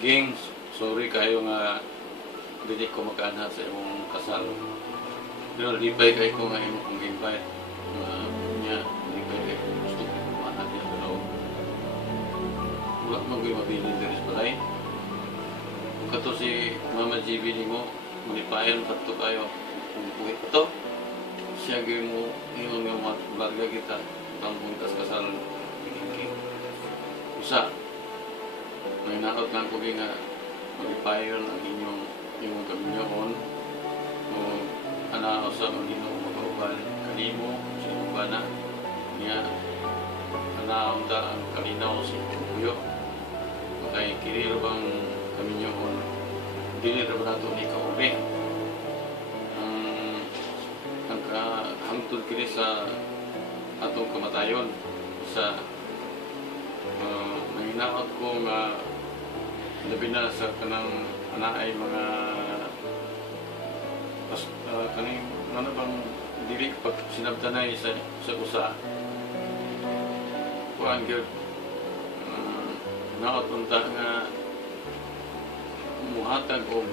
Ging, sorry kayo nga dili ko makaana sa imong kasal. Pero lipay kayo ko nga imong kong invite. Niya, lipay kayo gusto ko kumahan niya sa loob. Wala mag-uwi mabilin din sa balay. Kato si Mama GB ni mo, manipayan kato kayo. Kung kuhit ito, siya gawin mo, iyon yung mga barga kita, pangpuntas kasal. Usa, may nakot lang ko nga manipayan ang inyong kaminyoon o ana sa Ginoo magauban kanimo sino ba na niya ana unta ang kalinaw sa kuyo kay kini bang kaminyoon dili ra ba nato ni kauli ang hangtod kini sa atong kamatayon sa nanginaot ko nga labi na sa kanang ay mga kaning ano bang dili pag sinabtanay sa usa kuan gyud naot unta nga muhatag og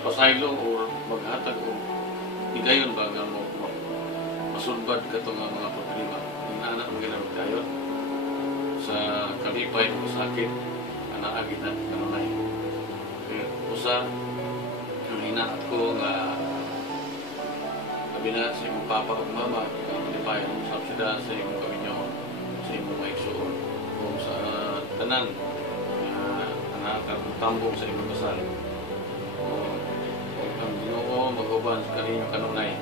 pasaylo o maghatag og higayon ba nga mo masulbad kato nga mga problema inana ang ginamit tayo sa kalipay o sakit naagit na kanunay. Usa, ang hinaat ko nga sabi na sa imong papa o mama, malipayan mo sa sila sa imong kaminyoon, sa imong maigsuon, o sa tanan, anak at tambong sa imong kasal. O ang Ginoo mag-uban sa kaninyong kanunay.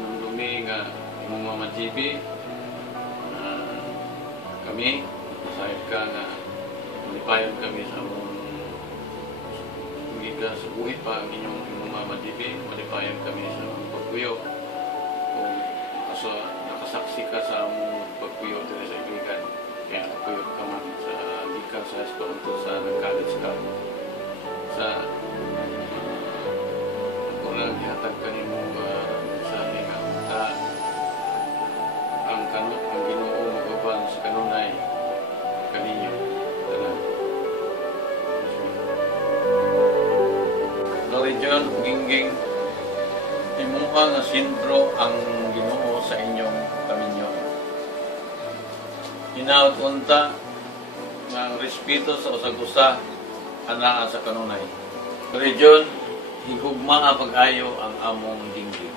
Nung lumi nga imong Mama GB, kami, masahit ka nga malipayan kami sa mong giga sa buhit pa ang inyong Mama GB, malipayan kami sa pagkuyo kung nakasaksi ka sa mong pagkuyo din sa ibigan kaya nagkuyo ka man sa gikan sa espiritu sa nag-college ka sa unang ihatag ka ni mong mensahe nga ang Ginoo mag-uban sa kanunay kaninyo. Region, Gingging, imuha nga sentro ang Ginoo sa inyong kaminyo. Hinaot unta nga ang respeto sa usag-usa anaa sa kanunay. Region, higugma pag-ayo ang among Gingging.